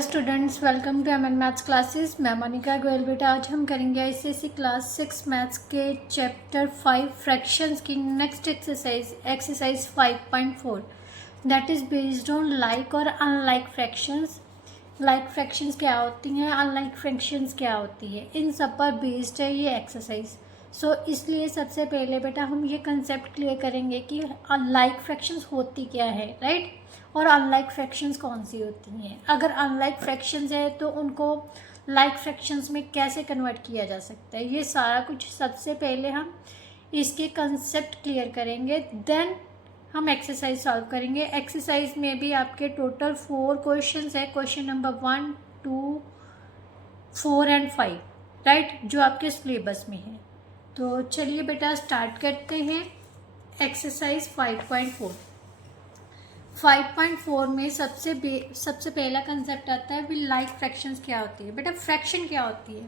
Students, welcome to MN maths classes. मैं मोनिका गोयल। बेटा आज हम करेंगे आईसीएसई क्लास 6 मैथ्स के चैप्टर 5 फ्रैक्शंस की next exercise 5.4 that is based on like और अनलाइक फ्रैक्शंस। लाइक फ्रैक्शंस क्या होती हैं, अनलाइक फ्रैक्शंस क्या होती है, इन सब पर बेस्ड है ये एक्सरसाइज। सो इसलिए सबसे पहले बेटा हम ये कंसेप्ट क्लियर करेंगे कि लाइक फ्रैक्शंस होती क्या है, राइट, और अनलाइक फ्रैक्शंस कौन सी होती हैं। अगर अनलाइक फ्रैक्शंस है तो उनको लाइक फ्रैक्शंस में कैसे कन्वर्ट किया जा सकता है, ये सारा कुछ सबसे पहले हम इसके कंसेप्ट क्लियर करेंगे, देन हम एक्सरसाइज सॉल्व करेंगे। एक्सरसाइज में भी आपके टोटल 4 क्वेश्चंस है, क्वेश्चन नंबर 1, 2, 4 एंड 5, राइट, जो आपके सिलेबस में है। तो चलिए बेटा स्टार्ट करते हैं एक्सरसाइज 5.4। 5.4 में सबसे पहला कंसेप्ट आता है भी लाइक फ्रैक्शंस क्या होती है। बेटा फ्रैक्शन क्या होती है?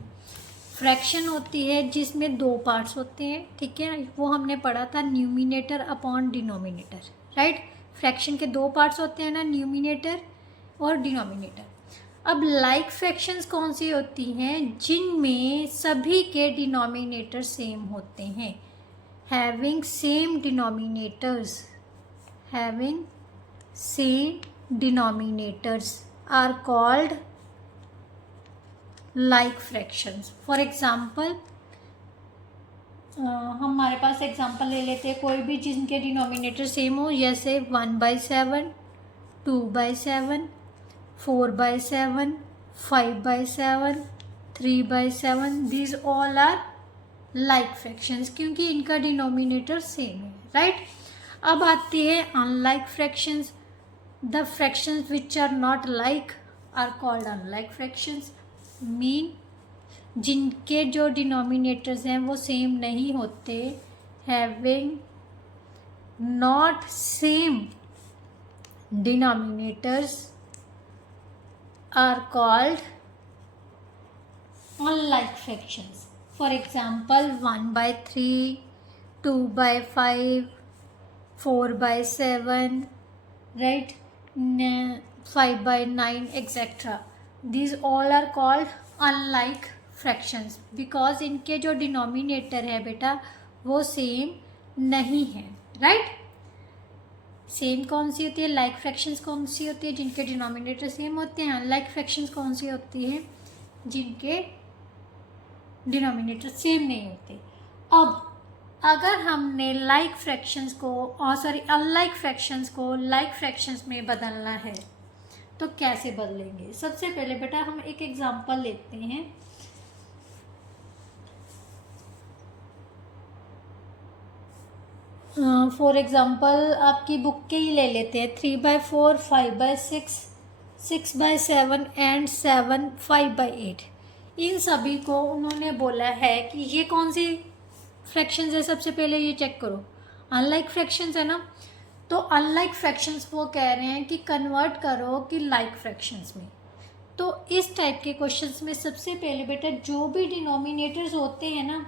फ्रैक्शन होती है जिसमें 2 पार्ट्स होते हैं, ठीक है, वो हमने पढ़ा था numerator upon denominator, right. Fraction के 2 पार्ट्स होते हैं ना, न्यूमिनेटर और डिनोमिनेटर। अब लाइक फ्रैक्शंस कौन सी होती हैं? जिनमें सभी के डिनोमिनेटर सेम होते हैं। Having same denominators, having same denominators are called like fractions. For example, हमारे पास एग्जांपल ले लेते हैं कोई भी जिनके डिनोमिनेटर सेम हो, जैसे 1/7, 2/7, 4/7, 5/7, 3/7, these all are like fractions क्योंकि इनका डिनोमिनेटर सेम है, राइट। अब आती है unlike fractions. The fractions which are not like are called unlike fractions, mean जिनके जो डिनोमिनेटर्स हैं वो सेम नहीं होते, having not same denominators are called unlike fractions. For example, 1/3, 2/5, 4/7, right, 5/9, etc. These all are called unlike fractions because इनके जो denominator है बेटा वो सेम नहीं है, राइट। सेम कौन सी होती है? लाइक फ्रैक्शंस कौन सी होती है? जिनके डिनोमिनेटर सेम होते हैं। अनलाइक फ्रैक्शंस कौन सी होती है? जिनके डिनोमिनेटर सेम नहीं होते। अब अगर हमने लाइक फ्रैक्शंस को अनलाइक फ्रैक्शंस को लाइक फ्रैक्शंस में बदलना है तो कैसे बदलेंगे? सबसे पहले बेटा हम एक एग्जांपल लेते हैं। फॉर एग्जांपल आपकी बुक के ही ले लेते हैं। 3/4, 5/6, 6/7 एंड 7, 5/8। इन सभी को उन्होंने बोला है कि ये कौन सी फ्रैक्शंस है। सबसे पहले ये चेक करो, अनलाइक फ्रैक्शंस है ना। तो अनलाइक फ्रैक्शंस वो कह रहे हैं कि कन्वर्ट करो कि लाइक फ्रैक्शंस में। तो इस टाइप के क्वेश्चंस में सबसे पहले बेटा जो भी डिनोमिनेटर्स होते हैं ना,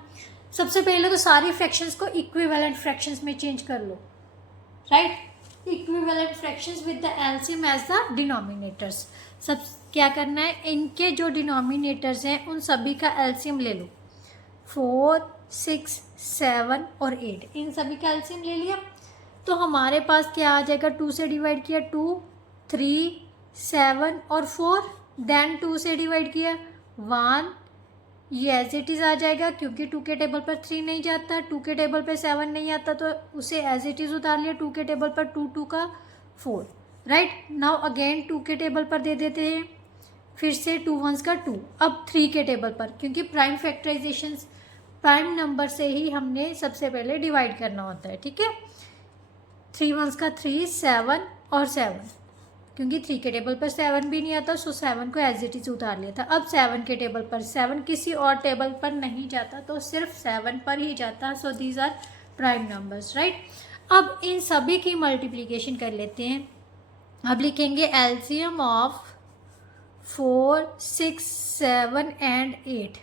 सबसे पहले तो सारी फ्रैक्शंस को इक्विवेलेंट फ्रैक्शंस में चेंज कर लो, right. Equivalent fractions with the LCM as the denominators. सब क्या करना है, इनके जो डिनोमिनेटर्स हैं उन सभी का एलसीएम ले लो। 4, 6, 7 और 8, इन सभी का एलसीएम ले लिया तो हमारे पास क्या आ जाएगा? 2 से डिवाइड किया 2, 3, 7 और 4, देन 2 से डिवाइड किया 1, ये एज इट इज़ आ जाएगा क्योंकि 2 के टेबल पर 3 नहीं जाता, 2 के टेबल पर 7 नहीं आता तो उसे एज इट इज़ उतार लिया। 2 के टेबल पर 2, 2 का 4, राइट। नाउ अगेन 2 के टेबल पर दे देते हैं, फिर से 2 1s का 2। अब 3 के टेबल पर, क्योंकि प्राइम फैक्टराइजेशन प्राइम नंबर से ही हमने सबसे पहले डिवाइड करना होता है, ठीक है। 3 1s का 3, 7 और 7, क्योंकि 3 के टेबल पर 7 भी नहीं आता सो 7 को एज इट इज उतार लिया था। अब 7 के टेबल पर 7 किसी और टेबल पर नहीं जाता तो सिर्फ 7 पर ही जाता, so these are prime numbers, right. अब इन सभी की मल्टीप्लिकेशन कर लेते हैं। अब लिखेंगे एलसीएम ऑफ 4, 6, 7 एंड 8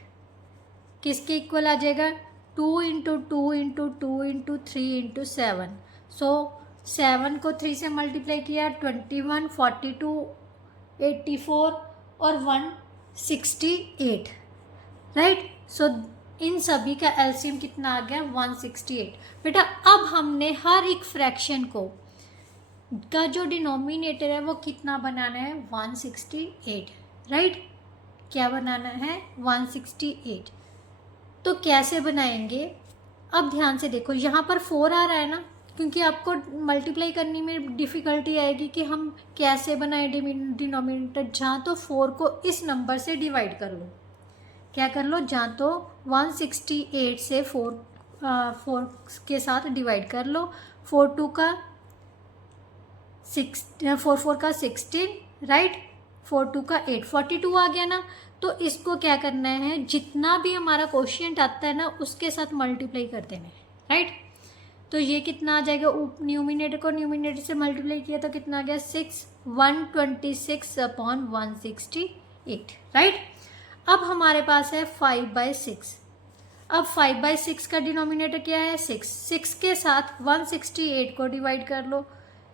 किसके इक्वल आ जाएगा? 2 × 2 × 2 × 3 × 7। सो 7 को 3 से मल्टीप्लाई किया 21, 42, 84 और 168, राइट। सो इन सभी का एलसीएम कितना आ गया 168। बेटा अब हमने हर एक फ्रैक्शन को का जो डिनोमिनेटर है वो कितना बनाना है 168, राइट। क्या बनाना है 168। तो कैसे बनाएंगे, अब ध्यान से देखो, यहाँ पर 4 आ रहा है ना, क्योंकि आपको मल्टीप्लाई करने में डिफ़िकल्टी आएगी कि हम कैसे बनाएं डिनोमिनेटर। जहाँ तो 4 को इस नंबर से डिवाइड कर लो, क्या कर लो, जहाँ तो 168 से 4 के साथ डिवाइड कर लो। 4 2 का 4 4 का 16, राइट। 4 2 का 8, 42 आ गया ना। तो इसको क्या करना है, जितना भी हमारा क्वोशिएंट आता है ना उसके साथ मल्टीप्लाई कर देना है, राइट। तो ये कितना आ जाएगा, न्यूमिनेटर को न्यूमिनेटर से मल्टीप्लाई किया तो कितना आ गया 6, 126/168, राइट। अब हमारे पास है 5/6। अब 5/6 का डिनोमिनेटर क्या है 6, 6 के साथ 168 को डिवाइड कर लो।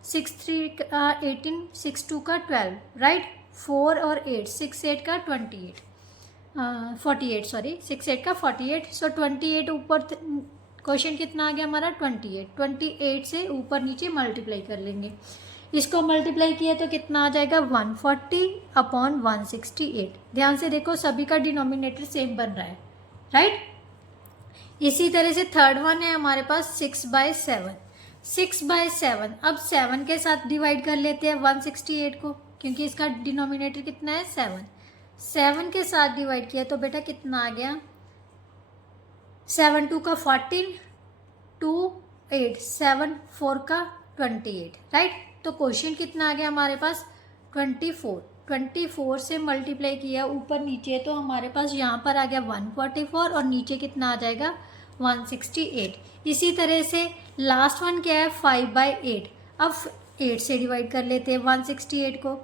6 3 18, 6 2 का 12, राइट। 4 और 8, 6 8 का 28, 48, सॉरी 6 8 का 48। सो 28 ऊपर क्वेश्चन कितना आ गया हमारा 28, 28 से ऊपर नीचे मल्टीप्लाई कर लेंगे। इसको मल्टीप्लाई किया तो कितना आ जाएगा 140/168। ध्यान से देखो सभी का डिनोमिनेटर सेम बन रहा है, राइट। इसी तरह से थर्ड वन है हमारे पास 6/7। 6/7, अब 7 के साथ डिवाइड कर लेते हैं 168 को, क्योंकि इसका डिनोमिनेटर कितना है 7। 7 के साथ डिवाइड किया तो बेटा कितना आ गया 7 2 का 14, 2 8, 7 4 का 28, राइट। तो क्वेश्चन कितना आ गया हमारे पास 24। 24 से मल्टीप्लाई किया ऊपर नीचे तो हमारे पास यहाँ पर आ गया 144 और नीचे कितना आ जाएगा 168। इसी तरह से लास्ट वन क्या है 5/8। अब 8 से डिवाइड कर लेते हैं 168 को।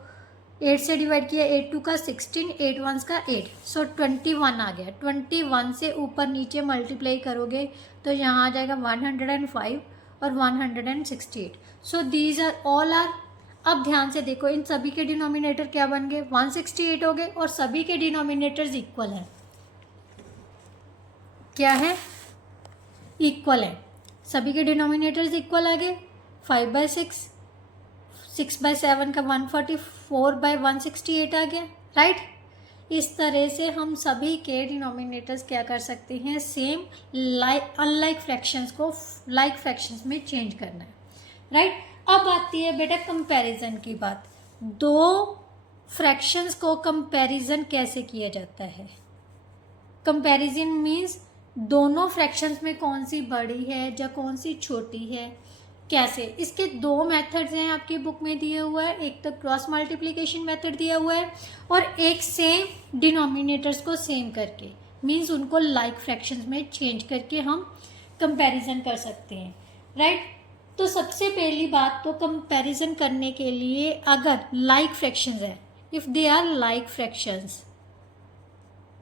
8 से डिवाइड किया, 8 2 का 16, 8 1 का 8, सो 21 आ गया। 21 से ऊपर नीचे मल्टीप्लाई करोगे तो यहाँ आ जाएगा 105 और 168। So these are all are. अब ध्यान से देखो इन सभी के डिनोमिनेटर क्या बन गए 168 हो गए और सभी के डिनोमिनेटर्स इक्वल हैं। क्या है, इक्वल है, सभी के डिनोमिनेटर्स इक्वल आ गए। 5/6, 6/7 का 144/168 आ गया, राइट। इस तरह से हम सभी के डिनोमिनेटर्स क्या कर सकते हैं, सेम अनलाइक फ्रैक्शंस को लाइक फ्रैक्शंस में चेंज करना है, राइट। अब आती है बेटा कंपैरिजन की बात। दो फ्रैक्शंस को कंपैरिजन कैसे किया जाता है। कंपैरिजन मीन्स दोनों फ्रैक्शंस में कौन सी बड़ी है या कौन सी छोटी है, कैसे। इसके दो मेथड्स हैं आपकी बुक में दिए हुआ है, एक तो क्रॉस मल्टीप्लिकेशन मेथड दिया हुआ है और एक सेम डिनोमिनेटर्स को सेम करके, मीन्स उनको लाइक फ्रैक्शंस में चेंज करके हम कंपैरिजन कर सकते हैं, राइट। तो सबसे पहली बात तो कंपैरिजन करने के लिए अगर लाइक फ्रैक्शंस है, if they are like fractions,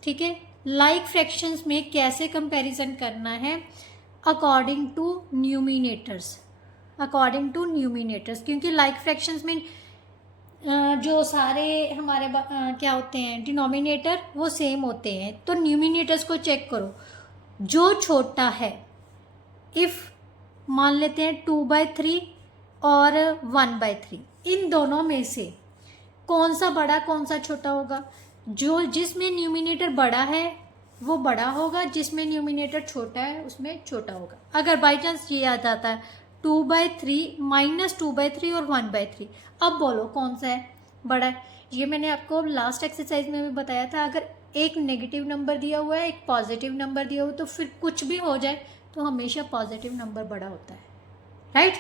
ठीक है, लाइक फ्रैक्शंस में कैसे कंपैरिजन करना है, according to numerators, according to numerators, क्योंकि लाइक फ्रैक्शंस में जो सारे हमारे क्या होते हैं डिनोमिनेटर वो सेम होते हैं। तो न्यूमिनेटर्स को चेक करो, जो छोटा है, इफ़ मान लेते हैं 2/3 और 1/3, इन दोनों में से कौन सा बड़ा कौन सा छोटा होगा, जो जिसमें न्यूमिनेटर बड़ा है वो बड़ा होगा, जिसमें न्यूमिनेटर छोटा है उसमें छोटा होगा। अगर बाई चांस ये आ जाता है 2/3 -2/3 और 1/3, अब बोलो कौन सा है बड़ा है। ये मैंने आपको लास्ट एक्सरसाइज में भी बताया था, अगर एक नेगेटिव नंबर दिया हुआ है एक पॉजिटिव नंबर दिया हुआ तो फिर कुछ भी हो जाए तो हमेशा पॉजिटिव नंबर बड़ा होता है, राइट।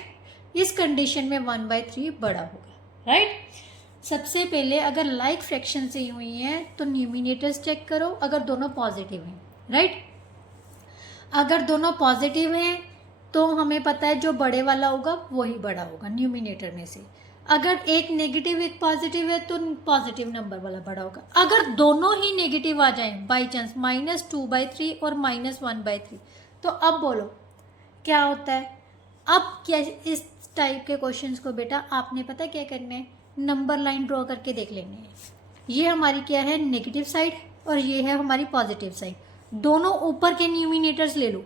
इस कंडीशन में 1/3 बड़ा होगा, राइट। सबसे पहले अगर लाइक फ्रैक्शन से हुई हैं तो न्यूमिनेटर्स चेक करो, अगर दोनों पॉजिटिव हैं, राइट। अगर दोनों पॉजिटिव हैं तो हमें पता है जो बड़े वाला होगा वही बड़ा होगा न्यूमिनेटर में से। अगर एक नेगेटिव एक पॉजिटिव है तो पॉजिटिव नंबर वाला बड़ा होगा। अगर दोनों ही नेगेटिव आ जाएं बाई चांस -2/3 और -1/3, तो अब बोलो क्या होता है। अब क्या इस टाइप के क्वेश्चंस को बेटा आपने पता क्या करना है, नंबर लाइन ड्रॉ करके देख लेंगे। ये हमारी क्या है, नेगेटिव साइड, और ये है हमारी पॉजिटिव साइड। दोनों ऊपर के न्यूमिनेटर्स ले लो,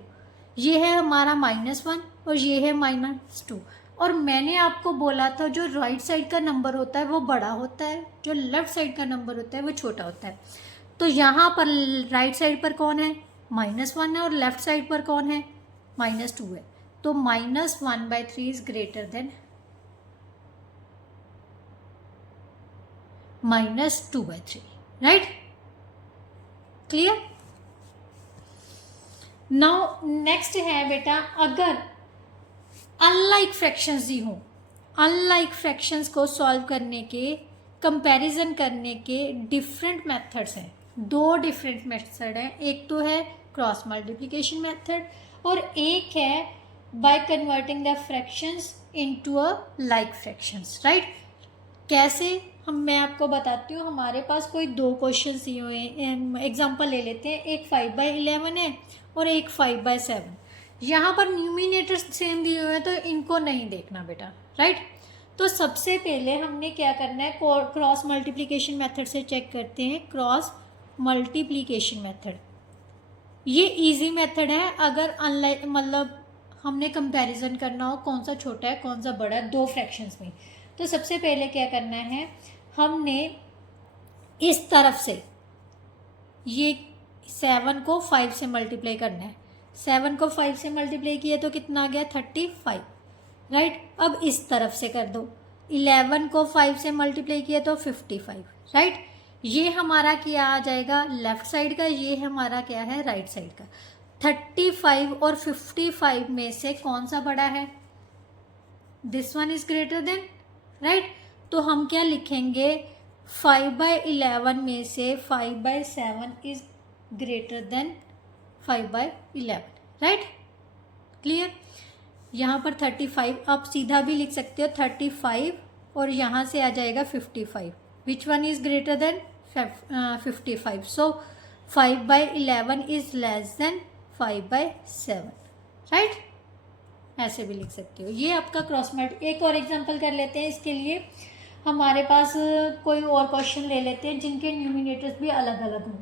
ये है हमारा -1 और ये है -2। और मैंने आपको बोला था जो राइट साइड का नंबर होता है वो बड़ा होता है, जो लेफ्ट साइड का नंबर होता है वो छोटा होता है। तो यहाँ पर राइट साइड पर कौन है, -1 है, और लेफ्ट साइड पर कौन है, -2 है। तो -1/3 is greater then -2/3, right, clear. Now next है बेटा, अगर अनलाइक फ्रैक्शंस दी हों, अनलाइक फ्रैक्शंस को सॉल्व करने के, कंपैरिजन करने के डिफरेंट मेथड्स हैं। 2 डिफरेंट मेथड हैं, एक तो है क्रॉस मल्टीप्लिकेशन मेथड और एक है by converting the fractions into a like fractions, right. कैसे, मैं आपको बताती हूँ। हमारे पास कोई 2 क्वेश्चन दिए हुए हैं, एग्जांपल ले लेते हैं। एक 5/11 है और एक 5/7। यहाँ पर न्यूमिनेटर्स सेम दिए हुए हैं तो इनको नहीं देखना बेटा, राइट। तो सबसे पहले हमने क्या करना है, क्रॉस मल्टीप्लिकेशन मेथड से चेक करते हैं। क्रॉस मल्टीप्लिकेशन मेथड ये इजी मेथड है। अगर अनलाइक मतलब हमने कंपैरिजन करना हो कौन सा छोटा है कौन सा बड़ा है 2 फ्रैक्शंस में, तो सबसे पहले क्या करना है, हमने इस तरफ से ये 7 को 5 से मल्टीप्लाई करना है। 7 को 5 से मल्टीप्लाई किया तो कितना आ गया, 35, राइट। अब इस तरफ से कर दो, 11 को 5 से मल्टीप्लाई किया तो 55, राइट। ये हमारा क्या आ जाएगा, लेफ्ट साइड का, ये हमारा क्या है, राइट साइड का। 35 और 55 में से कौन सा बड़ा है, this one is greater than, right. तो हम क्या लिखेंगे, 5/11 में से 5/7 is greater then 5/11, right, clear. यहाँ पर 35 आप सीधा भी लिख सकते हो, 35 और यहाँ से आ जाएगा 55, विच one is greater then 55। So 5/11 is less than 5/7, right. ऐसे भी लिख सकते हो। ये आपका क्रॉस मल्टी। एक और एग्जांपल कर लेते हैं इसके लिए। हमारे पास कोई और क्वेश्चन ले लेते हैं जिनके न्यूमिनेटर्स भी अलग अलग हों।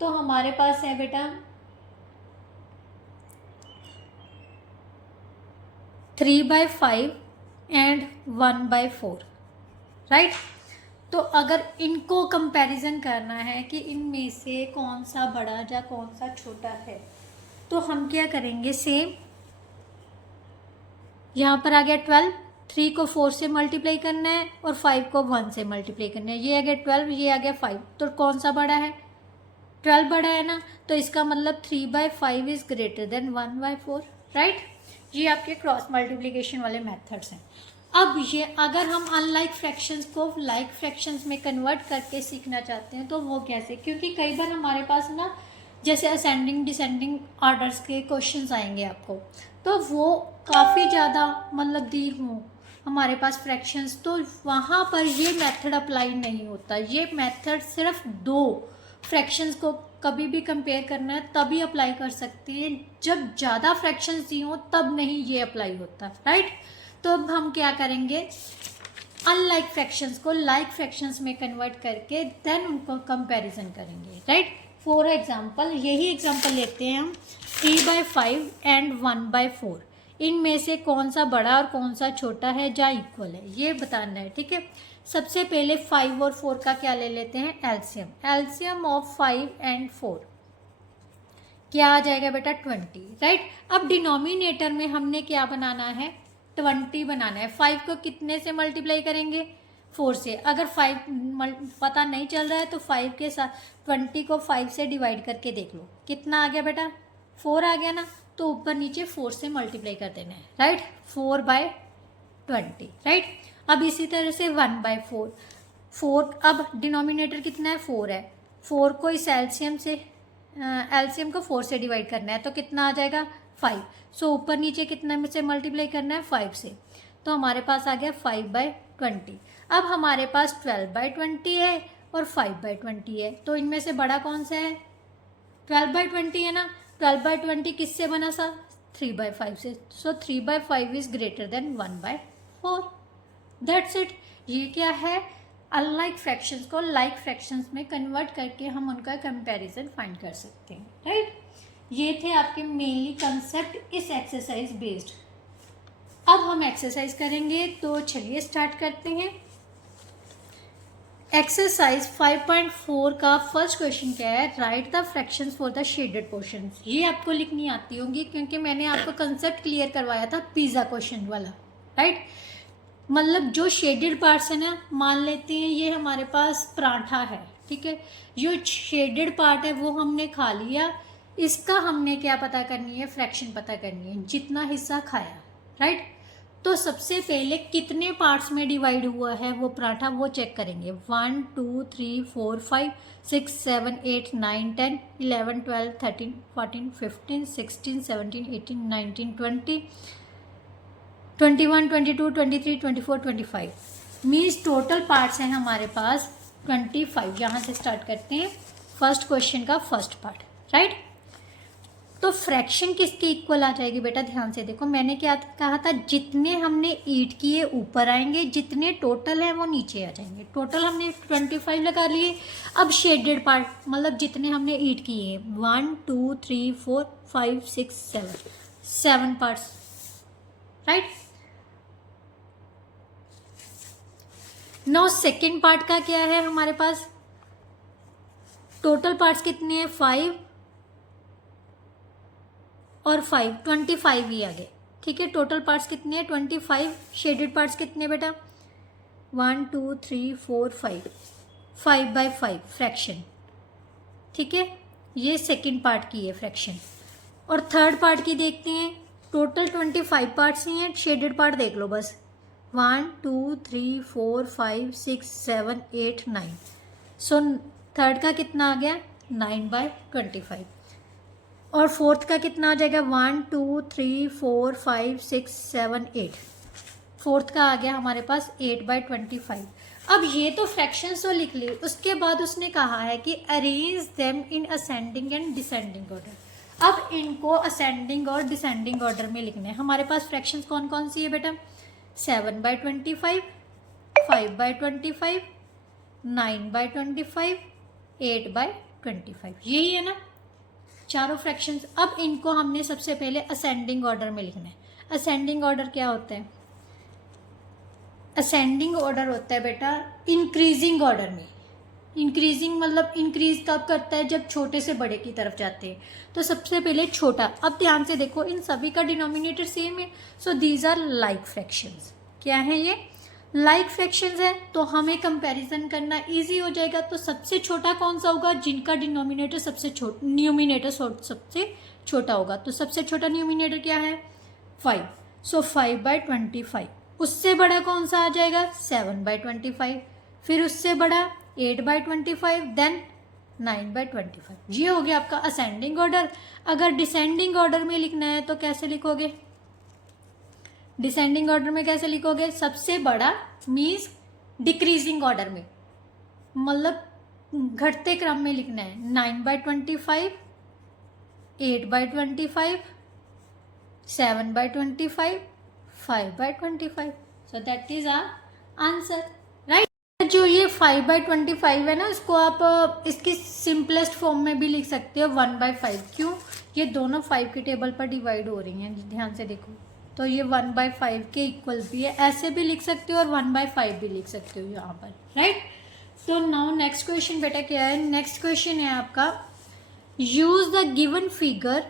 तो हमारे पास है बेटा 3/5 एंड 1/4, राइट। तो अगर इनको कंपैरिजन करना है कि इनमें से कौन सा बड़ा या कौन सा छोटा है, तो हम क्या करेंगे, सेम यहाँ पर आ गया 12, 3 को 4 से मल्टीप्लाई करना है और 5 को 1 से मल्टीप्लाई करना है। ये आ गया 12, ये आ गया 5, तो कौन सा बड़ा है, 12 बड़ा है ना। तो इसका मतलब 3/5 इज ग्रेटर देन 1/4, राइट। ये आपके क्रॉस मल्टीप्लिकेशन वाले मेथड्स हैं। अब ये अगर हम अनलाइक फ्रैक्शंस को लाइक फ्रैक्शंस में कन्वर्ट करके सीखना चाहते हैं तो वो कैसे, क्योंकि कई बार हमारे पास ना जैसे असेंडिंग डिसेंडिंग ऑर्डर्स के क्वेश्चंस आएंगे आपको, तो वो काफ़ी ज़्यादा मतलब दी हों हमारे पास फ्रैक्शंस, तो वहाँ पर ये मेथड अप्लाई नहीं होता। ये मेथड सिर्फ 2 फ्रैक्शंस को कभी भी कंपेयर करना है तभी अप्लाई कर सकते हैं, जब ज़्यादा फ्रैक्शंस दी हों तब नहीं ये अप्लाई होता, राइट। तो अब हम क्या करेंगे, अनलाइक फ्रैक्शंस को लाइक फ्रैक्शंस में कन्वर्ट करके देन उनको कंपैरिजन करेंगे, राइट। फॉर एग्जांपल यही एग्जांपल लेते हैं हम, 3/5 एंड 1/4, इनमें से कौन सा बड़ा और कौन सा छोटा है या इक्वल है, ये बताना है, ठीक है। सबसे पहले 5 और 4 का क्या ले लेते हैं, एलसीएम। एलसीएम ऑफ 5 एंड 4 क्या आ जाएगा बेटा, 20, राइट। अब डिनोमिनेटर में हमने क्या बनाना है, 20 बनाना है। 5 को कितने से मल्टीप्लाई करेंगे, 4 से। अगर 5 पता नहीं चल रहा है तो 5 के साथ 20 को 5 से डिवाइड करके देख लो, कितना आ गया बेटा, 4 आ गया ना। तो ऊपर नीचे 4 से मल्टीप्लाई कर देना है, राइट, 4/20, राइट। अब इसी तरह से 1/4, 4 अब डिनोमिनेटर कितना है, 4 है। 4 को इस एलसीएम को 4 से डिवाइड करना है तो कितना आ जाएगा, 5। सो ऊपर नीचे कितने में से मल्टीप्लाई करना है, 5 से। तो हमारे पास आ गया 5/20। अब हमारे पास 12/20 है और 5/20 है, तो इनमें से बड़ा कौन सा है, 12/20 है ना। 12/20 किससे बना सा, 3/5 से। सो 3/5 is greater then 1/4, that's it. ये क्या है, अनलाइक फ्रैक्शंस को लाइक फ्रैक्शंस में कन्वर्ट करके हम उनका कंपैरिजन फाइंड कर सकते हैं, राइट। ये थे आपके मेनली कंसेप्ट इस एक्सरसाइज बेस्ड। अब हम एक्सरसाइज करेंगे, तो चलिए स्टार्ट करते हैं। एक्सरसाइज 5.4 का फर्स्ट क्वेश्चन क्या है, right the fractions for the shaded portions. ये आपको लिखनी आती होंगी क्योंकि मैंने आपको कंसेप्ट क्लियर करवाया था पिज़्ज़ा क्वेश्चन वाला, राइट। मतलब जो शेडेड पार्ट्स है ना, मान लेते हैं ये हमारे पास पराठा है, ठीक है, जो शेडेड पार्ट है वो हमने खा लिया, इसका हमने क्या पता करनी है, फ्रैक्शन पता करनी है, जितना हिस्सा खाया, राइट। तो सबसे पहले कितने पार्ट्स में डिवाइड हुआ है वो पराठा, वो चेक करेंगे। 1 2 3 4 5 6 7 8 9 10 11 12 13 14 15 16 17 18 19 20 21 22 23 24 25 मीन्स टोटल पार्ट्स हैं हमारे पास 25। यहाँ से स्टार्ट करते हैं फर्स्ट क्वेश्चन का फर्स्ट पार्ट, राइट। तो फ्रैक्शन किसके इक्वल आ जाएगी बेटा, ध्यान से देखो, मैंने क्या कहा था, जितने हमने ईट किए ऊपर आएंगे, जितने टोटल है वो नीचे आ जाएंगे। टोटल हमने 25 लगा लिए। अब शेडेड पार्ट मतलब जितने हमने ईट किए 1 2 3 4 5 6 7 parts, right. Now second part का क्या है हमारे पास, टोटल पार्ट्स कितने हैं 5 और 5 25 ही आ गए, ठीक है। टोटल पार्ट्स कितने हैं 25, शेडेड पार्ट्स कितने बेटा 1 2 3 4 5/5 फ्रैक्शन, ठीक है। ये सेकंड पार्ट की है फ्रैक्शन। और थर्ड पार्ट की देखते हैं, टोटल 25 पार्ट्स ही हैं, शेडेड पार्ट देख लो बस 1 2 3 4 5 6 7 8 9। सो थर्ड का कितना आ गया 9/25। और फोर्थ का कितना आ जाएगा 1 2 3 4 5 6 7 8। फोर्थ का आ गया हमारे पास 8/25। अब ये तो फ्रैक्शंस तो लिख ली, उसके बाद उसने कहा है कि arrange them in ascending and descending order. अब इनको असेंडिंग और डिसेंडिंग ऑर्डर में लिखना है। हमारे पास फ्रैक्शंस कौन कौन सी है बेटा 7/25, 5/25, 9/25, 8/25, यही है ना चारों फ्रैक्शंस। अब इनको हमने सबसे पहले असेंडिंग ऑर्डर में लिखना है। असेंडिंग ऑर्डर क्या होता है, असेंडिंग ऑर्डर होता है बेटा इंक्रीजिंग ऑर्डर में। इंक्रीजिंग मतलब इंक्रीज कब करता है, जब छोटे से बड़े की तरफ जाते हैं। तो सबसे पहले छोटा। अब ध्यान से देखो, इन सभी का डिनोमिनेटर सेम है, so these are like fractions. क्या है ये लाइक फ्रैक्शंस है, तो हमें कंपैरिजन करना इजी हो जाएगा। तो सबसे छोटा कौन सा होगा, जिनका डिनोमिनेटर सबसे छोटा, न्यूमिनेटर सबसे छोटा होगा। तो सबसे छोटा न्यूमिनेटर क्या है 5, सो 5/25। उससे बड़ा कौन सा आ जाएगा 7/25, फिर उससे बड़ा 8/25, देन 9/25। ये हो गया आपका असेंडिंग ऑर्डर। अगर डिसेंडिंग ऑर्डर में लिखना है तो कैसे लिखोगे, डिसेंडिंग ऑर्डर में कैसे लिखोगे, सबसे बड़ा मीन्स डिक्रीजिंग ऑर्डर में, मतलब घटते क्रम में लिखना है 9/25, 8/25, 7/25, 5/25। So that is our answer, right. जो ये 5/25 है ना, इसको आप इसकी सिंपलेस्ट फॉर्म में भी लिख सकते हो 1/5। क्यों, ये दोनों 5 के टेबल पर डिवाइड हो रही हैं, ध्यान से देखो। तो ये 1/5 के इक्वल भी है, ऐसे भी लिख सकते हो और 1/5 भी लिख सकते हो यहाँ पर, राइट। तो नाउ नेक्स्ट क्वेश्चन बेटा क्या है, नेक्स्ट क्वेश्चन है आपका use the given figure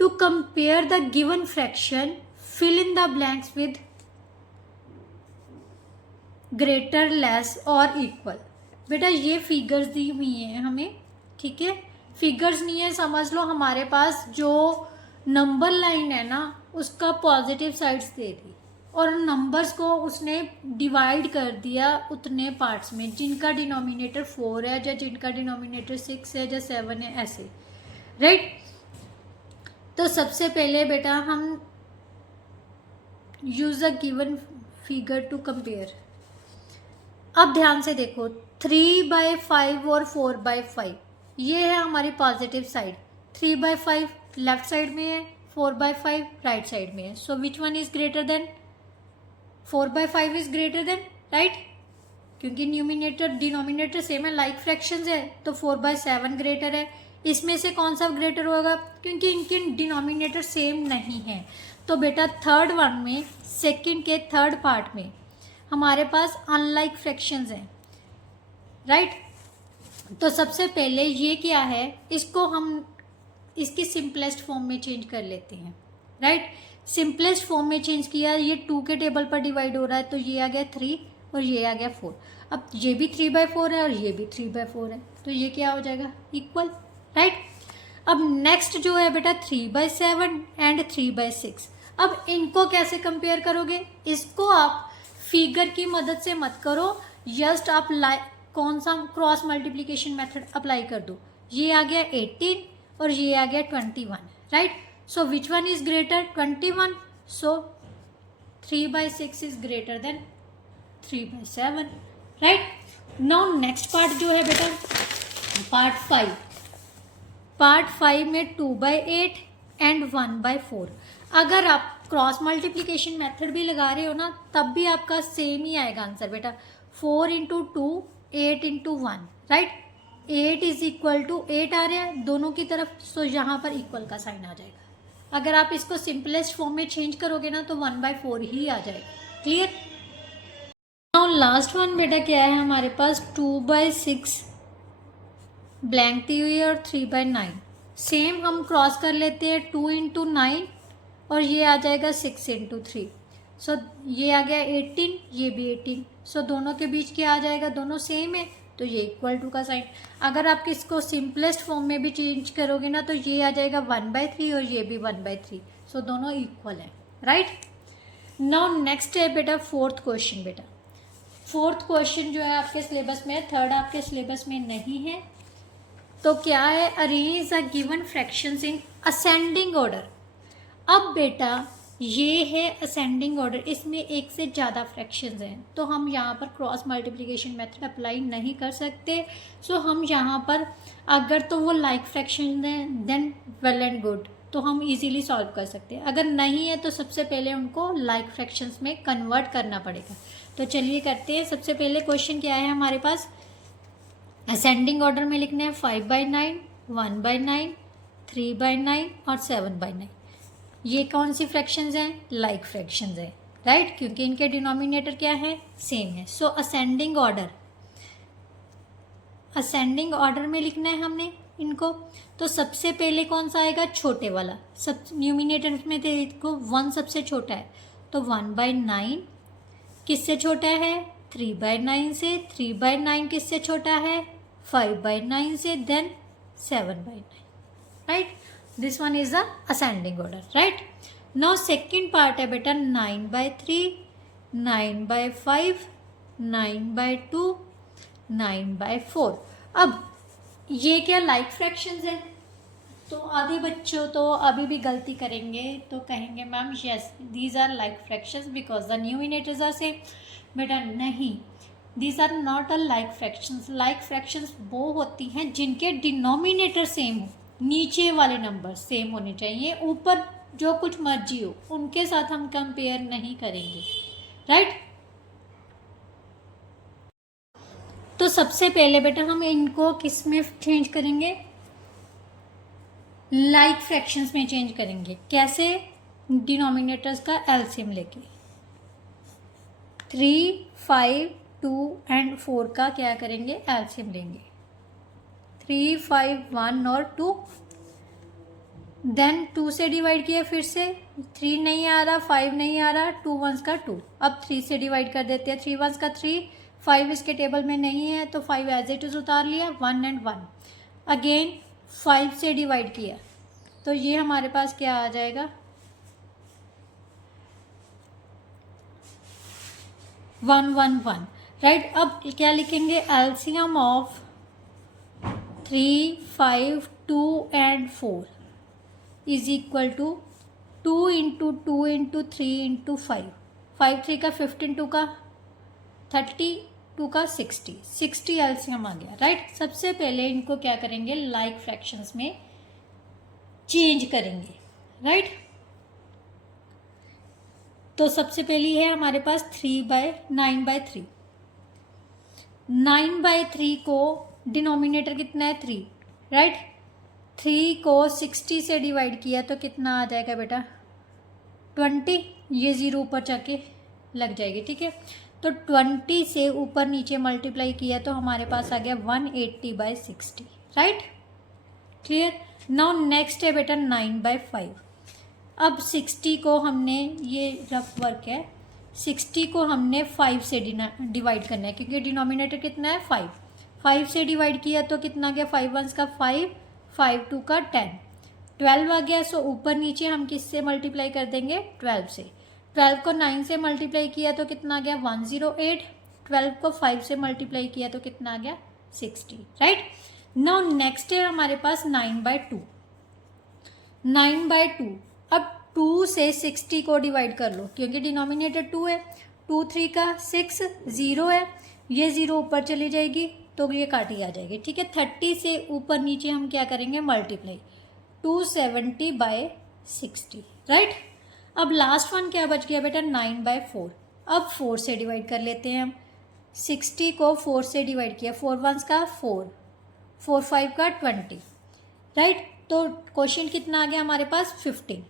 to compare the given fraction, fill in the blanks with greater less और इक्वल। बेटा ये फिगर्स दी हुई हैं हमें, ठीक है। फिगर्स नहीं है, समझ लो हमारे पास जो नंबर लाइन है ना उसका पॉजिटिव साइड्स दे दी और नंबर्स को उसने डिवाइड कर दिया उतने पार्ट्स में जिनका डिनोमिनेटर 4 है या जिनका डिनोमिनेटर 6 है या 7 है, ऐसे, राइट। तो सबसे पहले बेटा हम use a given figure to compare. अब ध्यान से देखो 3/5 और 4/5 ये है हमारी पॉजिटिव साइड, 3/5 लेफ्ट साइड में है, 4/5 राइट साइड में है। So which one is greater than 4/5 is greater than, right, क्योंकि न्यूमिनेटर डिनोमिनेटर सेम है, लाइक फ्रैक्शंस है, तो 4/7 ग्रेटर है। इसमें से कौन सा ग्रेटर होगा, क्योंकि इनके डिनोमिनेटर सेम नहीं है। तो बेटा थर्ड वन में, सेकंड के थर्ड पार्ट में हमारे पास अनलाइक फ्रैक्शंस हैं, राइट। तो सबसे पहले ये क्या है, इसको हम इसकी सिंपलेस्ट फॉर्म में चेंज कर लेते हैं, राइट। सिंपलेस्ट फॉर्म में चेंज किया, ये 2 के टेबल पर डिवाइड हो रहा है, तो ये आ गया 3 और ये आ गया 4। अब ये भी 3/4 है और ये भी 3/4 है, तो ये क्या हो जाएगा, इक्वल, राइट। अब नेक्स्ट जो है बेटा 3/7 एंड 3/6। अब इनको कैसे कंपेयर करोगे, इसको आप फिगर की मदद से मत करो, जस्ट आप कौन सा क्रॉस मल्टीप्लीकेशन मेथड अप्लाई कर दो। ये आ गया 18 और ये आ गया 21, right. So which one is greater, 21, so 3/6 is greater then 3/7, right. Now next part जो है बेटा पार्ट 5 में 2/8 एंड 1/4। अगर आप क्रॉस मल्टीप्लीकेशन मेथड भी लगा रहे हो ना, तब भी आपका सेम ही आएगा आंसर बेटा, 4 × 2 8 × 1, राइट। 8 इज इक्वल टू 8 आ रहा है दोनों की तरफ, सो यहाँ पर इक्वल का साइन आ जाएगा। अगर आप इसको सिंपलेस्ट फॉर्म में चेंज करोगे ना, तो 1/4 ही आ जाएगा, क्लियर। नाउ लास्ट वन बेटा क्या है हमारे पास, 2/6 ब्लैंक दी हुई है और 3/9। सेम हम क्रॉस कर लेते हैं, 2 × 9 और ये आ जाएगा 6 × 3। सो ये आ गया 18, ये भी 18, सो दोनों के बीच क्या आ जाएगा, दोनों सेम है, तो ये इक्वल टू का साइन। अगर आप इसको सिंपलेस्ट फॉर्म में भी चेंज करोगे ना, तो ये आ जाएगा 1/3 और ये भी 1/3, सो दोनों इक्वल है, राइट। नाउ नेक्स्ट है बेटा फोर्थ क्वेश्चन। बेटा फोर्थ क्वेश्चन जो है आपके सिलेबस में है, थर्ड आपके सिलेबस में नहीं है। तो क्या है, arrange the given fractions in ascending order. अब बेटा ये है असेंडिंग ऑर्डर, इसमें एक से ज़्यादा फ्रैक्शंस हैं, तो हम यहाँ पर क्रॉस मल्टीप्लिकेशन मेथड अप्लाई नहीं कर सकते। सो हम यहाँ पर अगर तो वो लाइक फ्रैक्शन हैं देन वेल एंड गुड, तो हम इजीली सॉल्व कर सकते हैं। अगर नहीं है तो सबसे पहले उनको लाइक फ्रैक्शंस में कन्वर्ट करना पड़ेगा। तो चलिए करते हैं। सबसे पहले क्वेश्चन क्या है हमारे पास, असेंडिंग ऑर्डर में लिखना है 5/9, 1/9, 3/9 और 7/9। ये कौन सी फ्रैक्शंस हैं, लाइक फ्रैक्शंस हैं, राइट, क्योंकि इनके डिनोमिनेटर क्या है, सेम है। सो असेंडिंग ऑर्डर में लिखना है हमने इनको। तो सबसे पहले कौन सा आएगा, छोटे वाला, सब न्यूमिनेटर में देखो 1 सबसे छोटा है, तो 1/9 किससे छोटा है, 3/9 से। 3/9 किससे छोटा है, 5/9 से, then 7/9, right. This one is the ascending order, right. Now second part है बेटा 9/3, 9/5, 9/2, 9/4। अब ये क्या लाइक फ्रैक्शंस है, तो आधे बच्चों तो अभी भी गलती करेंगे, तो कहेंगे ma'am yes these are like fractions because the numerators are same. बेटा नहीं, these are not a like fractions. Like fractions वो होती हैं जिनके डिनोमिनेटर सेम हो, नीचे वाले नंबर सेम होने चाहिए, ऊपर जो कुछ मर्जी हो उनके साथ हम कंपेयर नहीं करेंगे, राइट। तो सबसे पहले बेटा हम इनको किस में चेंज करेंगे, लाइक फ्रैक्शंस में चेंज करेंगे। कैसे, डिनोमिनेटर्स का एलसीएम लेके 3, 5, 2 एंड 4 का क्या करेंगे, एलसीएम लेंगे। 3, 5, 1 और 2, देन 2 से डिवाइड किया, फिर से 3 नहीं आ रहा, 5 नहीं आ रहा, 2 1s का 2, अब 3 से डिवाइड कर देते हैं, 3 1s का 3, 5 इसके टेबल में नहीं है तो 5 एज इट इज उतार लिया, 1 एंड 1, अगेन 5 से डिवाइड किया, तो ये हमारे पास क्या आ जाएगा, 1 1 1, राइट। अब क्या लिखेंगे, LCM of 3, 5, 2 and 4 is equal to 2 × 2 × 3 × 5, 5 3 का 15, 2 का 30, 2 का 60, 60 एलसीएम आ गया, राइट। सबसे पहले इनको क्या करेंगे, लाइक फ्रैक्शंस में चेंज करेंगे, राइट। तो सबसे पहली है हमारे पास 9/3। 9/3 को डिनोमिनेटर कितना है 3, राइट। 3 को 60 से डिवाइड किया तो कितना आ जाएगा बेटा 20, ये 0 ऊपर जाके लग जाएगी, ठीक है। तो 20 से ऊपर नीचे मल्टीप्लाई किया तो हमारे पास आ गया 180/60, राइट। क्लियर। नाउ नेक्स्ट है बेटा 9/5। अब 60 को हमने, ये रफ वर्क है, 60 को हमने 5 से डिवाइड करना है क्योंकि डिनोमिनेटर कितना है 5। 5 से डिवाइड किया तो कितना गया 5 1 का 5, 5 2 का 10, 12 आ गया। सो ऊपर नीचे हम किससे मल्टीप्लाई कर देंगे 12 से। 12 को 9 से मल्टीप्लाई किया तो कितना आ गया 108। 12 को 5 से मल्टीप्लाई किया तो कितना आ गया 60, राइट। नाउ नेक्स्ट है हमारे पास 9/2। 9/2। अब 2 से 60 को डिवाइड कर लो क्योंकि डिनोमिनेटर 2 है। 2 3 का 6, 0 है, ये 0 ऊपर चली जाएगी तो ये काटी आ जाएगी, ठीक है। 30 से ऊपर नीचे हम क्या करेंगे मल्टीप्लाई, 270/60, राइट। अब लास्ट वन क्या बच गया बेटा 9/4। अब 4 से डिवाइड कर लेते हैं हम। 60 को 4 से डिवाइड किया, 4 1 का 4, 4 5 का 20, राइट। तो क्वेश्चन कितना आ गया हमारे पास 15।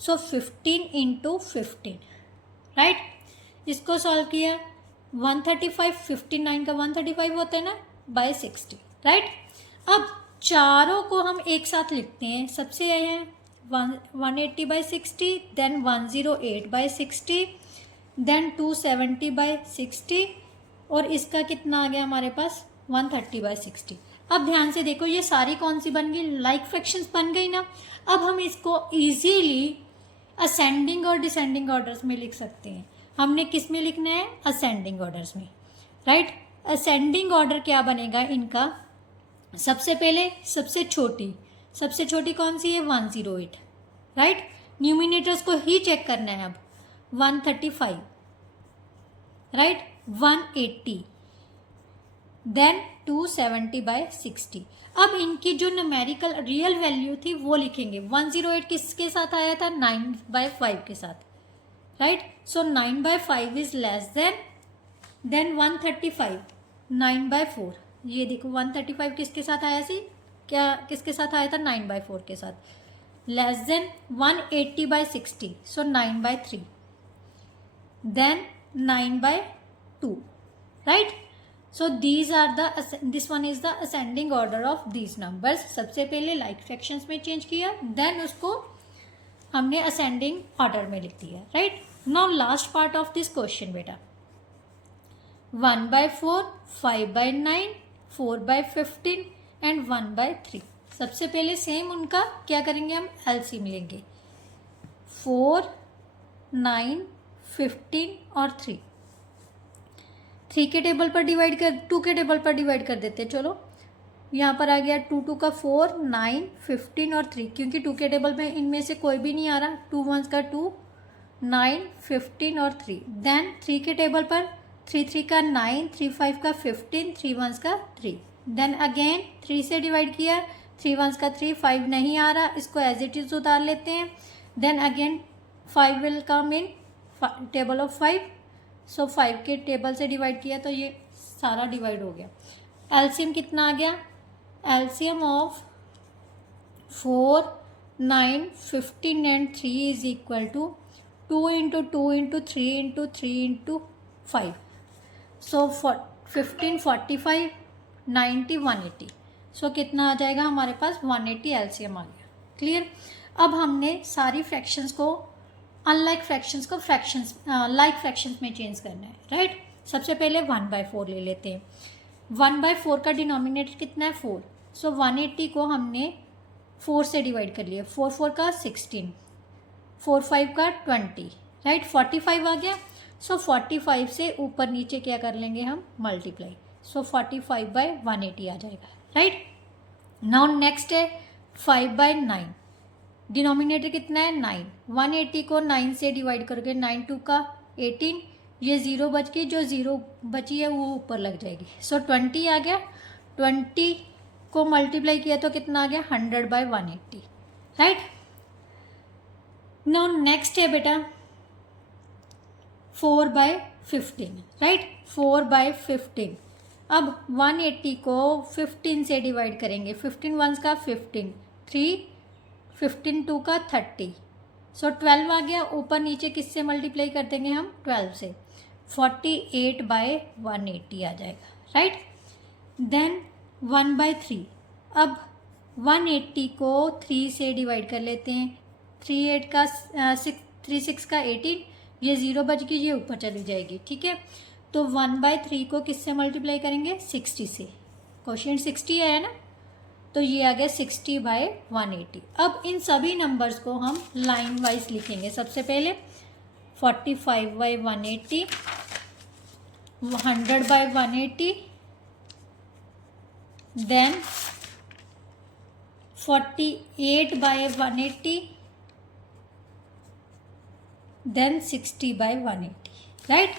सो 15 × 15, राइट। इसको सॉल्व किया 135, 59 का 135 होता है ना बाय 60, राइट। अब चारों को हम एक साथ लिखते हैं। सबसे ये है 180/60, देन 108/60, देन 270/60 और इसका कितना आ गया हमारे पास 130/60। अब ध्यान से देखो ये सारी कौन सी बन गई, लाइक फ्रैक्शंस बन गई ना। अब हम इसको इजीली असेंडिंग और डिसेंडिंग ऑर्डर्स में लिख सकते हैं। हमने किस में लिखना है असेंडिंग ऑर्डर्स में, राइट। असेंडिंग ऑर्डर क्या बनेगा इनका, सबसे पहले सबसे छोटी कौन सी है 108, राइट। न्यूमिनेटर्स को ही चेक करना है। अब 135, राइट, 180, देन 270/60। अब इनकी जो न्यूमेरिकल रियल वैल्यू थी वो लिखेंगे। 108 किसके साथ आया था 9/5 के साथ, right. So 9/5 is less than 135, 9/4। ये देखो 135 किसके साथ आया सी, क्या किसके साथ आया था 9/4 के साथ, less then 180/60, so 9/3, then 9/2, right. So this one is the ascending order of these numbers. सबसे पहले लाइक फ्रैक्शंस में चेंज किया, देन उसको हमने असेंडिंग ऑर्डर में लिख दिया, right. Now last part of this question बेटा 1/4, 5/9, 4/15 एंड 1/3। सबसे पहले सेम उनका क्या करेंगे हम एलसीएम लेंगे, 4, 9, 15 और 3। 3 के टेबल पर डिवाइड कर, 2 के टेबल पर डिवाइड कर देते हैं। चलो यहाँ पर आ गया 2 2 का 4, 9, 15 और 3, क्योंकि 2 के टेबल में इनमें से कोई भी नहीं आ रहा। 2 1 का 2, 9, 15 और 3। देन 3 के टेबल पर 3 3 का 9, 3 5 का 15, 3 1 का 3। देन अगेन 3 से डिवाइड किया, 3 1 का 3, 5 नहीं आ रहा, इसको एज इट इज उतार लेते हैं। Then again 5 will come in table of 5, so 5 के टेबल से डिवाइड किया तो ये सारा डिवाइड हो गया। एलसीएम कितना आ गया, LCM of 4, 9, 15 and 3 is equal to 2 × 2 × 3 × 3 × 5, so 15, 45, 90, 180। So कितना आ जाएगा हमारे पास 180 एलसीएम आ गया। क्लियर। अब हमने सारी फ्रैक्शंस को अनलाइक फ्रैक्शंस को लाइक फ्रैक्शंस में चेंज करना है, राइट। सबसे पहले 1/4 ले लेते हैं। 1/4 का डिनोमिनेटर कितना है 4, सो 180 को हमने 4 से डिवाइड कर लिया। 4 4 का 16, 4 5 का 20, राइट। 45 आ गया। सो 45 से ऊपर नीचे क्या कर लेंगे हम मल्टीप्लाई, सो 45/180 आ जाएगा, राइट। नाउ नेक्स्ट है 5/9। डिनोमिनेटर कितना है 9। 180 को 9 से डिवाइड करोगे, 9 2 का 18, ये 0 बच गई, जो 0 बची है वो ऊपर लग जाएगी। सो 20 आ गया। 20 को मल्टीप्लाई किया तो कितना आ गया 100/180, राइट। नाउ नेक्स्ट है बेटा 4/15, राइट, 4/15। अब 180 को 15 से डिवाइड करेंगे, 15 वंस का 15, 3, 15 टू का 30, सो 12 आ गया। ऊपर नीचे किससे मल्टीप्लाई कर देंगे हम, 12 से, 48/180 आ जाएगा, राइट। देन 1/3, अब 180 को 3 से डिवाइड कर लेते हैं, 3 8 का 6, 3 6 का 18, ये 0 बच गई, ये ऊपर चली जाएगी, ठीक है। तो 1/3 को किससे मल्टीप्लाई करेंगे, 60 से, क्वोशिएंट 60 है ना, तो ये आ गया 60/180। अब इन सभी नंबर्स को हम लाइन वाइज लिखेंगे। सबसे पहले 45/180, 100/180, देन 48/180, देन 60/180, राइट।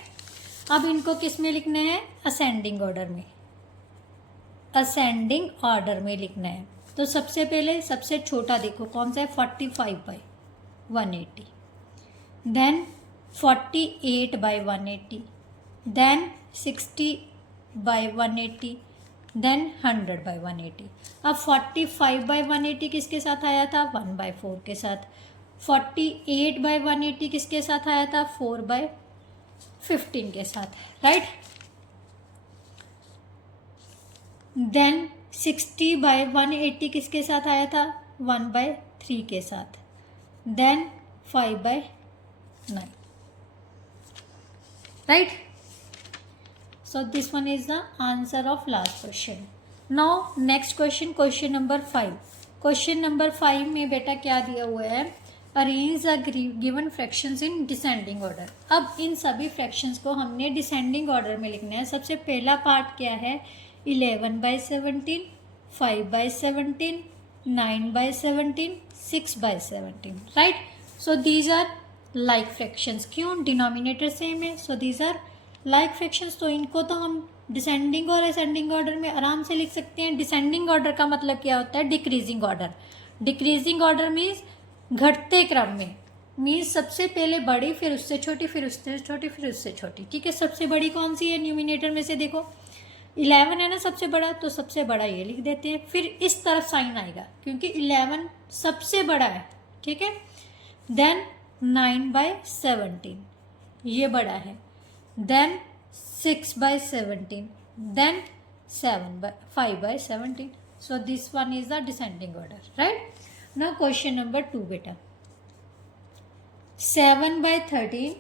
अब इनको किस में लिखना है, असेंडिंग ऑर्डर में, असेंडिंग ऑर्डर में लिखना है। तो सबसे पहले सबसे छोटा देखो कौन सा है, 45/180, देन 48/180, देन 60/180, देन 100/180। अब 45/180 किसके साथ आया था, 1/4 के साथ। 48/180 किसके साथ आया था, 4/15 के साथ, राइट। देन 60/180 किसके साथ आया था, 1/3 के साथ, then 5/9, right. So this one is the answer of last question. Now next question, question number 5. Question number 5 में बेटा क्या दिया हुआ है, arrange the given fractions in descending order. अब इन सभी फ्रैक्शंस को हमने डिसेंडिंग ऑर्डर में लिखना है। सबसे पहला पार्ट क्या है, 11/17, 5/17, 9/17, 6/17, right. So these are like fractions, क्यों, डिनोमिनेटर सेम है, so these are like fractions. तो इनको तो हम डिसेंडिंग और असेंडिंग ऑर्डर में आराम से लिख सकते हैं। डिसेंडिंग ऑर्डर का मतलब क्या होता है, decreasing order. Decreasing order means घटते क्रम में, मीन्स सबसे पहले बड़ी, फिर उससे छोटी, फिर उससे छोटी, फिर उससे छोटी, ठीक है। सबसे बड़ी कौन सी है, न्यूमिनेटर में से देखो 11 है ना सबसे बड़ा, तो सबसे बड़ा ये लिख देते हैं। फिर इस तरफ साइन आएगा क्योंकि 11 सबसे बड़ा है, ठीक है। देन 9/17 ये बड़ा है, then 6/17, then 5/17। So this one is the descending order, right. Now question number 2 बेटा, 7/13,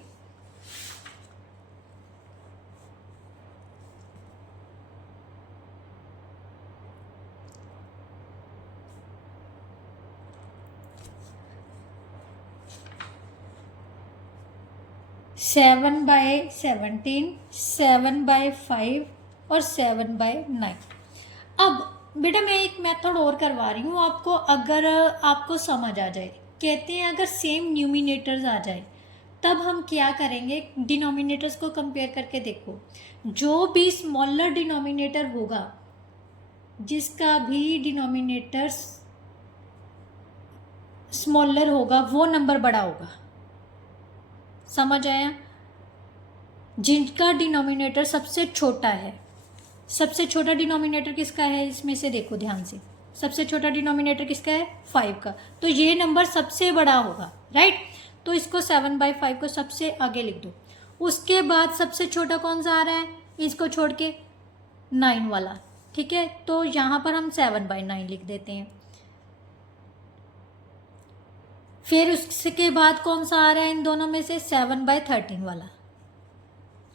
7/17, 7/5 और 7/9। अब बेटा मैं एक मेथड और करवा रही हूँ आपको, अगर आपको समझ आ जाए। कहते हैं अगर सेम न्यूमिनेटर्स आ जाए तब हम क्या करेंगे, डिनोमिनेटर्स को कंपेयर करके देखो। जो भी स्मॉलर डिनोमिनेटर होगा, जिसका भी डिनोमिनेटर स्मॉलर होगा वो नंबर बड़ा होगा, समझ आया। जिनका डिनोमिनेटर सबसे छोटा है, सबसे छोटा डिनोमिनेटर किसका है, इसमें से देखो ध्यान से, सबसे छोटा डिनोमिनेटर किसका है, 5 का, तो ये नंबर सबसे बड़ा होगा, राइट। तो इसको 7/5 को सबसे आगे लिख दो। उसके बाद सबसे छोटा कौन सा आ रहा है, इसको छोड़ के 9 वाला, ठीक है। तो यहाँ पर हम 7/9 लिख देते हैं। फिर उसके बाद कौन सा आ रहा है इन दोनों में से, 7/13 वाला,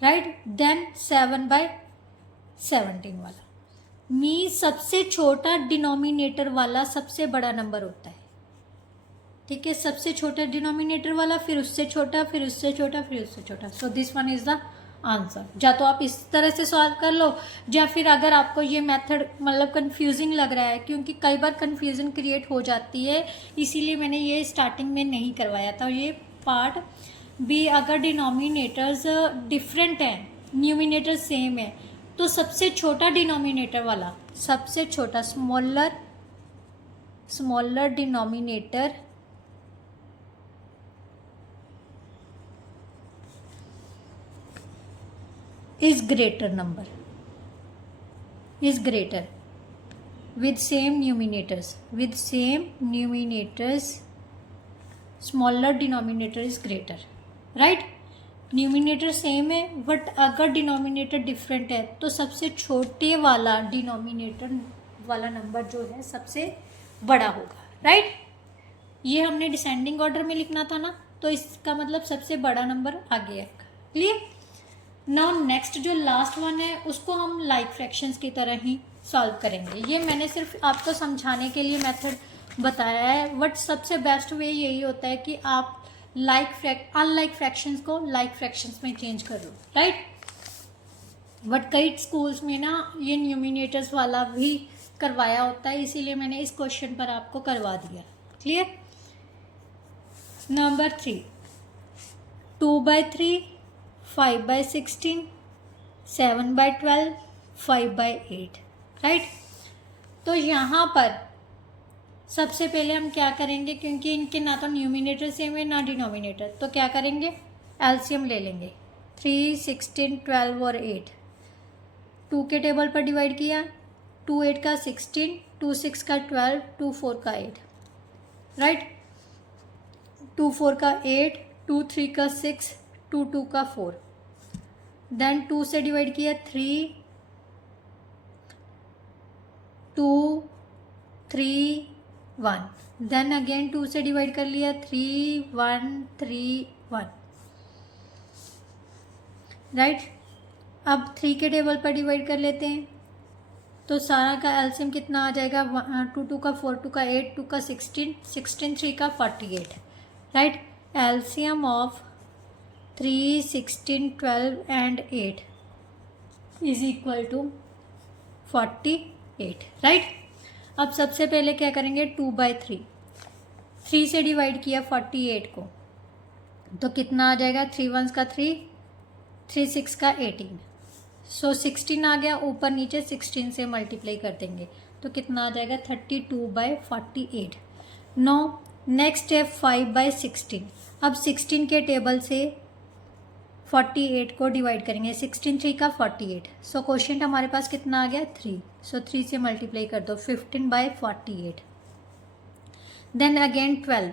राइट। देन 7/17 वाला। मीन्स सबसे छोटा डिनोमिनेटर वाला सबसे बड़ा नंबर होता है, ठीक है। सबसे छोटा डिनोमिनेटर वाला, फिर उससे छोटा, फिर उससे छोटा, फिर उससे छोटा। सो this one is the answer. या तो आप इस तरह से सॉल्व कर लो, या फिर अगर आपको ये मेथड मतलब कंफ्यूजिंग लग रहा है, क्योंकि कई बार कंफ्यूजन क्रिएट हो जाती है, इसीलिए मैंने ये स्टार्टिंग में नहीं करवाया था। ये पार्ट भी, अगर डिनोमिनेटर्स डिफरेंट हैं, न्यूमिनेटर सेम है, तो सबसे छोटा डिनोमिनेटर वाला, सबसे छोटा smaller denominator is greater number is greater with same numerators smaller denominator is greater, right? Numerator same है बट अगर डिनोमिनेटर डिफरेंट है तो सबसे छोटे वाला डिनोमिनेटर वाला नंबर जो है सबसे बड़ा होगा, राइट? ये हमने डिसेंडिंग ऑर्डर में लिखना था ना, तो इसका मतलब सबसे बड़ा नंबर आगे है। क्लियर? नाउ नेक्स्ट जो लास्ट वन है उसको हम लाइक फ्रैक्शंस की तरह ही सॉल्व करेंगे। ये मैंने सिर्फ आपको समझाने के लिए मेथड बताया है, बट सबसे बेस्ट वे यही होता है कि आप अनलाइक फ्रैक्शंस को लाइक फ्रैक्शंस में चेंज कर लो, राइट? बट कई स्कूल्स में ना ये न्यूमिनेटर्स वाला भी करवाया होता है, इसीलिए मैंने इस क्वेश्चन पर आपको करवा दिया। क्लियर? Number 3, 2/3, 5/16, 7/12, 5/8, right? तो यहाँ पर सबसे पहले हम क्या करेंगे, क्योंकि इनके ना तो न्यूमिनेटर सेम है ना डिनोमिनेटर, तो क्या करेंगे, एलसीएम ले लेंगे। 3, 16, 12 और 8 2 के टेबल पर डिवाइड किया, 2 8 का 16, 2 6 का 12, 2 4 का 8, राइट? 2 4 का 8, 2 3 का 6, 2 2 का 4, देन 2 से डिवाइड किया 3, 2 3 1, देन अगेन 2 से डिवाइड कर लिया 3 1 3 1, राइट? अब 3 के टेबल पर डिवाइड कर लेते हैं, तो सारा का एलसीएम कितना आ जाएगा, 2 2 का 4, 2 का 8, 2 का 16, 16 3 का 48, right? LCM of 3, 16, 12 and 8 is equal to 48, right? अब सबसे पहले क्या करेंगे, 2/3, 3 से डिवाइड किया 48 को, तो कितना आ जाएगा, 3 1 का 3, 3 6 का 18, सो 16 आ गया, ऊपर नीचे 16 से मल्टीप्लाई कर देंगे तो कितना आ जाएगा, 32/48। नो नेक्स्ट है 5/16। अब 16 के टेबल से 48 को डिवाइड करेंगे, 16 3 का 48, सो क्वोशिएंट हमारे पास कितना आ गया, 3, सो 3 से मल्टीप्लाई कर दो, 15/48। देन अगेन 12,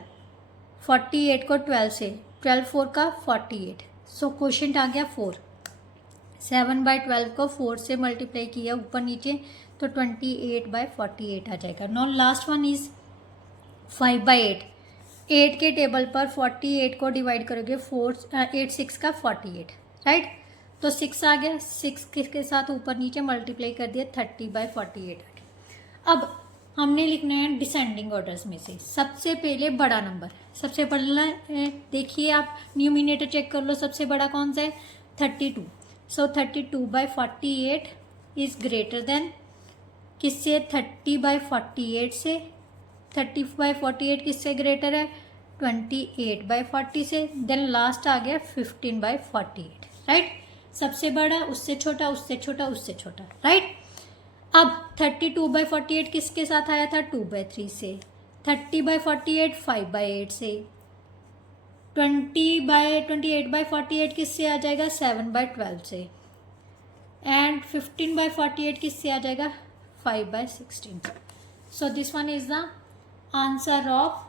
48 को 12 से, 12 4 का 48, सो क्वोशिएंट आ गया 4, 7/12 को 4 से मल्टीप्लाई किया ऊपर नीचे तो 28/48 आ जाएगा। No last one is 5/8। 8 के टेबल पर 48 को डिवाइड करोगे, 8 6 का 48, राइट? तो 6 आ गया, 6 के साथ ऊपर नीचे मल्टीप्लाई कर दिया, 30/48 आ गया। अब हमने लिखना है डिसेंडिंग ऑर्डर्स में से सबसे पहले बड़ा नंबर। सबसे पहला देखिए आप न्यूमिनेटर चेक कर लो, सबसे बड़ा कौन सा है, 32, सो 32/48 इज ग्रेटर देन किससे, 30/48 से। 30/48 किससे ग्रेटर है, 28/40 से। देन लास्ट आ गया 15/48, राइट? सबसे बड़ा, उससे छोटा, उससे छोटा, उससे छोटा, राइट? अब 32/48 किसके साथ आया था, 2/3 से। 30/48 5/8 से। 28/48 किससे आ जाएगा, 7/12 से। एंड 15/48 किससे आ जाएगा, 5/16। सो this one is the answer of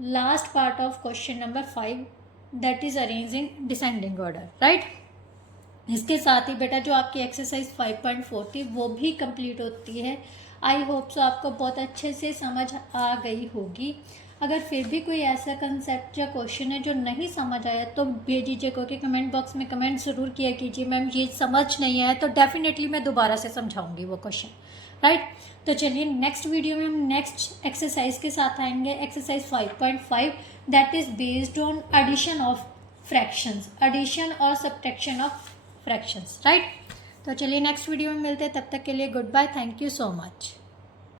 last part of question number 5, that is arranging descending order, right? इसके साथ ही बेटा जो आपकी एक्सरसाइज 5.4 थी वो भी कंप्लीट होती है। आई होप सो आपको बहुत अच्छे से समझ आ गई होगी। अगर फिर भी कोई ऐसा कंसेप्ट या क्वेश्चन है जो नहीं समझ आया तो भेजिए को कि कमेंट बॉक्स में कमेंट ज़रूर किया कीजिए, मैम ये समझ नहीं आया, तो डेफिनेटली मैं दोबारा से समझाऊंगी वो क्वेश्चन, राइट? तो चलिए नेक्स्ट वीडियो में हम नेक्स्ट एक्सरसाइज के साथ आएंगे, exercise 5.5, that is based on addition of fractions, addition और सब्ट्रैक्शन ऑफ फ्रैक्शंस, राइट? तो चलिए नेक्स्ट वीडियो में मिलते हैं, तब तक के लिए goodbye, thank you so much.